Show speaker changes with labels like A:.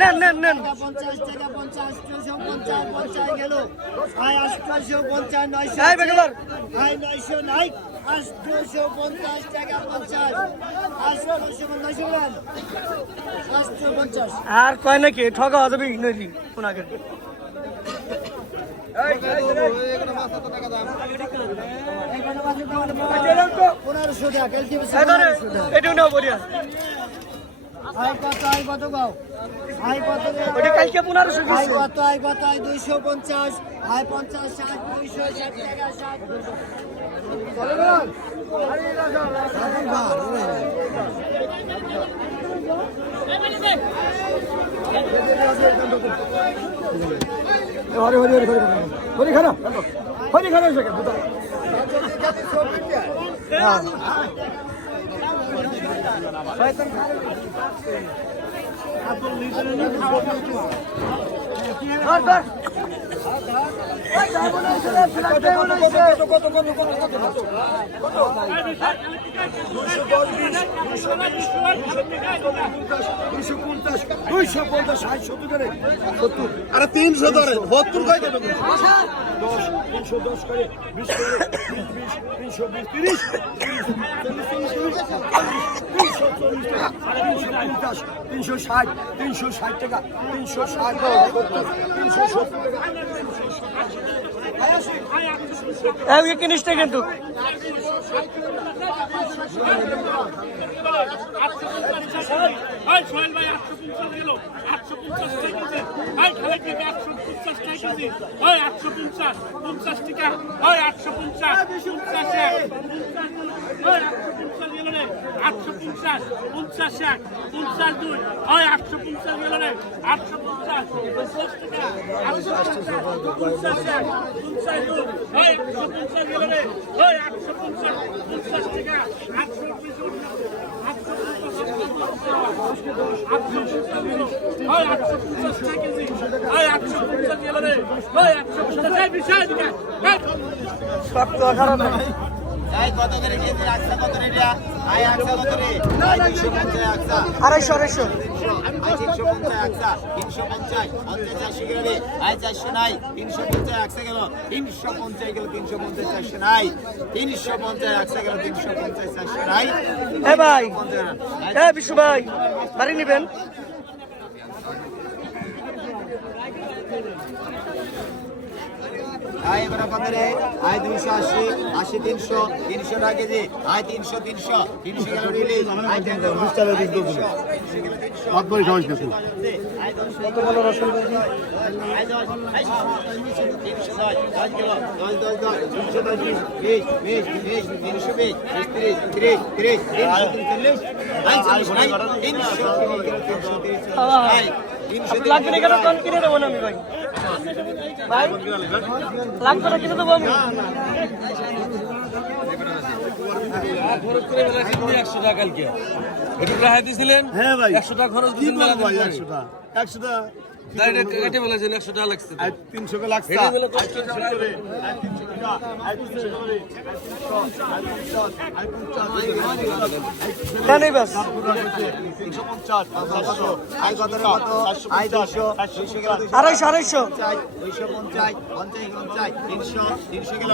A: নেন নেন নেন।
B: পঞ্চাশ টাকা পঞ্চাশ আটশোশো পঞ্চাশ পঞ্চাশ গেল আয় আটশোশো পঞ্চাশ নয়শো। আয় নয়শো নাই আটশোশো পঞ্চাশ টাকা পঞ্চাশ আটশোশো নয়শো আটশো পঞ্চাশ
A: আর কয় নাকি ঠকা যাবে নইলি ওনাকে
B: পনেরোশো টাকা। কেলকি
A: এই কালকে পনেরোশো গেছে
B: কত আয় কত আয় দুইশো পঞ্চাশ আয় পঞ্চাশ ষাট দুইশো ষাট টাকা ষাট
A: হরি হরি হরি খানা হরি খানা শয়তান
C: আরে তিনশো ধরে বত্তর কয় দেবে
D: তিনশো দশ করে বিশ করে বিশ তিনশো বিশ তিরিশ টাকা তিনশো পঞ্চাশ তিনশো ষাট তিনশো ষাট টাকা তিনশো ষাট তিনশো সত্তর টাকা।
A: কিন্তু
E: পঞ্চাশ টাকা ওই আটশো পঞ্চাশ পঞ্চাশ পঞ্চাশ আটশো পঞ্চাশ পঞ্চাশ এক পঞ্চাশ দুই ওই আটশো পঞ্চাশ গেল রে আটশো পঞ্চাশ পঞ্চাশ টাকা আটশো পঞ্চাশ পঞ্চাশ এক পঞ্চাশ দুই ওই একশো পঞ্চাশ গেল রে ওই আটশো পঞ্চাশ পঞ্চাশ টাকা আটশো আটশো
C: কত করে কেজি রাখছে কত
A: আড়াইশো আড়াইশো।
C: তিনশো পঞ্চাশ আকসা তিনশো পঞ্চাশ পঞ্চাশ চারশো গেল আই চারশো নাই তিনশো পঞ্চাশ গেল। তিনশো পঞ্চাশ গেল তিনশো পঞ্চাশ চারশো নাই। তিনশো পঞ্চাশ গেল তিনশো পঞ্চাশ চারশো নাই।
A: ভাই এ বিশু ভাই বাড়ি নিবেন?
C: আই এবার কত রে আই দুইশো আশি আশি তিনশো তিনশো টাকা কেজি আই তিনশো তিনশো তিনশো গেল রিলি আই তিনশো কত ভালো রসুন তিনশো কিলো তিরিশ তিরিশ তিরিশ তিরিশ
A: লাগবে না কেন কম কিনে দেবো না আমি ভাই। ভাই লাগবে না কিনে দেবো আমি।
F: একশো টাকা কালকে একটু রেহাই দিয়েছিলেন
D: হ্যাঁ ভাই।
F: একশো টাকা খরচ দিন একশো টাকা লাগছে তো।
D: তিনশো লাগছে
A: আড়াইশো আড়াইশো
C: দুইশো পঞ্চাশ পঞ্চাশ পঞ্চাশ তিনশো তিনশো গেল